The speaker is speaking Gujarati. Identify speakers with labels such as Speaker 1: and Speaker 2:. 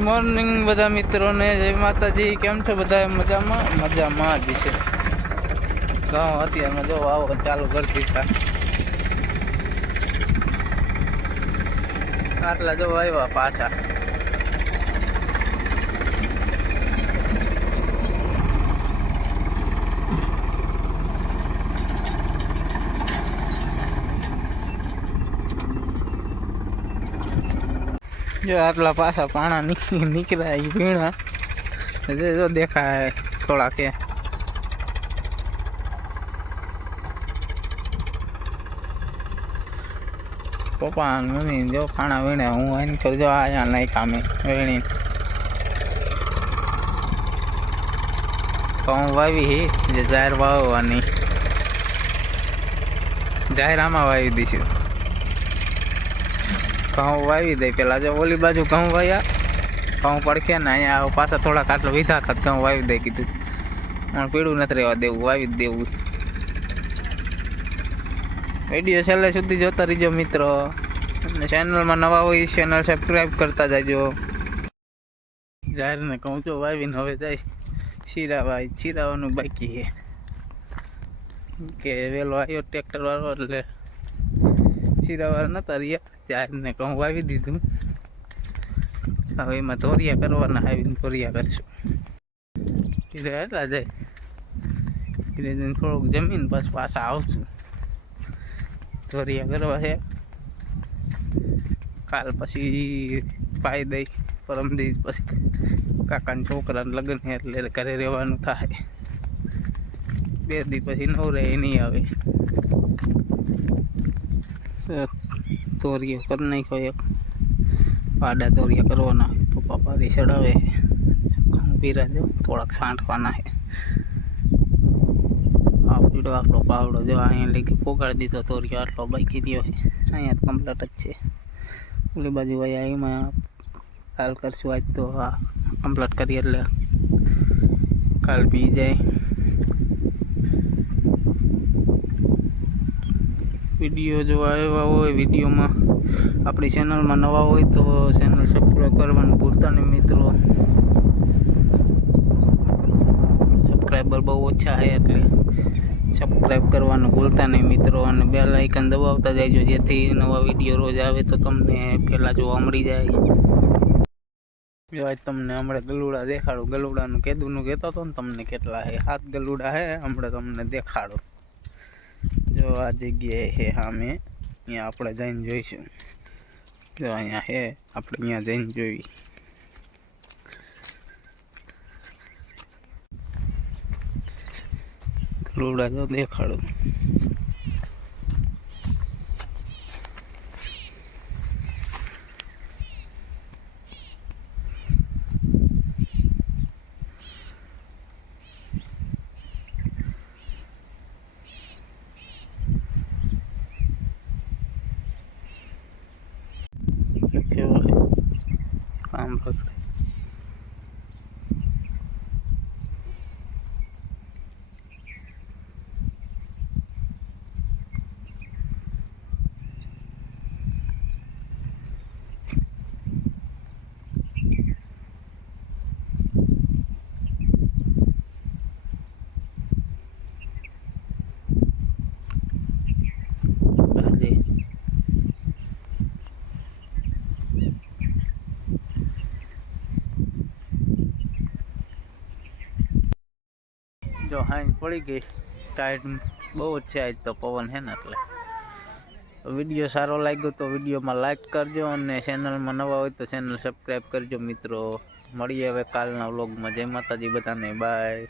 Speaker 1: મોર્નિંગ બધા મિત્રોને, જય માતાજી, કેમ છો બધા? મજામાં? મજામાં જ છે. તો અત્યારમાં જો આવો ચાલુ કરતી હતા આટલા જો આવ્યા પાછા. જો આટલા પાછા પાણા નીકળી નીકળ્યા એ વીણા. જે દેખાય થોડા કે પપ્પા મમ્મી જો પાણા વીણે હું એને કરજો આયા નહીં કામે વીણી તો હું વાવી હી, જે જાહેર વાવવાની. જાહેર આમાં વાવી દઈશું. ઘઉં વાવી દે. પેલા જો ઓલી બાજુ ઘઉં વાયા. ઘઉં પડખે ને અહીંયા પાછા થોડા કાટલો વીધા ખાત ઘઉં વાવી દે કીધું. પણ પીળું નથી રહેવા દેવું, વાવી જ દેવું. વીડિયો છેલ્લે સુધી જોતા રહીજો મિત્રો. અને ચેનલમાં નવા હોય ચેનલ સબસ્ક્રાઈબ કરતા જાજો. જાહેરને કહું છું, વાવીને હવે જાય શીરાવાય શીરાવાનું બાકી છે. કે વેલો આવ્યો ટ્રેક્ટર વાળો એટલે શીરાવાળા નતા રહ્યા જાહેરને કહું વાવી દીધું. હવે એમાં ધોરિયા કરવાના, આવીને ધોરિયા કરશું. કીધું એટલા જાય કીધું જઈને થોડુંક જમીન પછી પાછા આવશું ધોરિયા કરવા છે કાલ પછી પાઈ દઈ, પરમ દઈ પછી કાકાના છોકરાને લગ્ન એટલે ઘરે રહેવાનું થાય. બે દી પછી નવ રહે નહીં આવે. તોરિયો કરી નાખ્યો એક. પાડા તોરિયા કરવાના હોય પપ્પા પાડી ચડાવે. ઘઉં પીરા દો થોડાક છાંટવાના છે આ પીડો આપણો પાવડો જો અહીંયા લઈ પોગાડી દીધો તોરિયો, આટલો બાકી રહ્યો છે. અહીંયા જ કમ્પ્લીટ જ છે. ઓલી બાજુ વયા એમાં કાલ કરશું આજ તો હા કમ્પ્લીટ કરી એટલે કાલ પી જાય. વીડિયો જો આવ્યા હોય, વિડીયોમાં આપણી ચેનલમાં નવા હોય તો ચેનલ સબસ્ક્રાઈબ કરવાનું ભૂલતા નહીં મિત્રો. સબસ્ક્રાઈબર બહુ ઓછા છે એટલે સબસ્ક્રાઈબ કરવાનું ભૂલતા નહીં મિત્રો અને બે લાઇકન દબાવતા જજો જેથી નવા વીડિયો રોજ આવે તો તમને પહેલાં જોવા મળી જાય. જો આજ તમને હમણાં ગલુડા દેખાડું, ગલુડાનું કેદુનું કહેતો હતો ને તમને કેટલા છે? સાત ગલુડા છે, હમણાં તમને દેખાડો. જો આ જગ્યાએ છે સામે અહીંયા આપણે જઈને જોઈશું. જો અહીંયા છે આપણે અહીંયા જઈને જોઈ. ગલુડા જો દેખાડો કેવો છે કામ બસ આજે જો હાઈ પડી ગઈ. ટાઈટ બહુ જ છે આજ તો પવન છે ને એટલે. વીડિયો સારો લાગ્યો તો વિડીયોમાં લાઈક કરજો અને ચેનલમાં નવા હોય તો ચેનલ સબસ્ક્રાઈબ કરજો મિત્રો. મળીએ હવે કાલના વ્લોગમાં જય માતાજી બધાને. બાય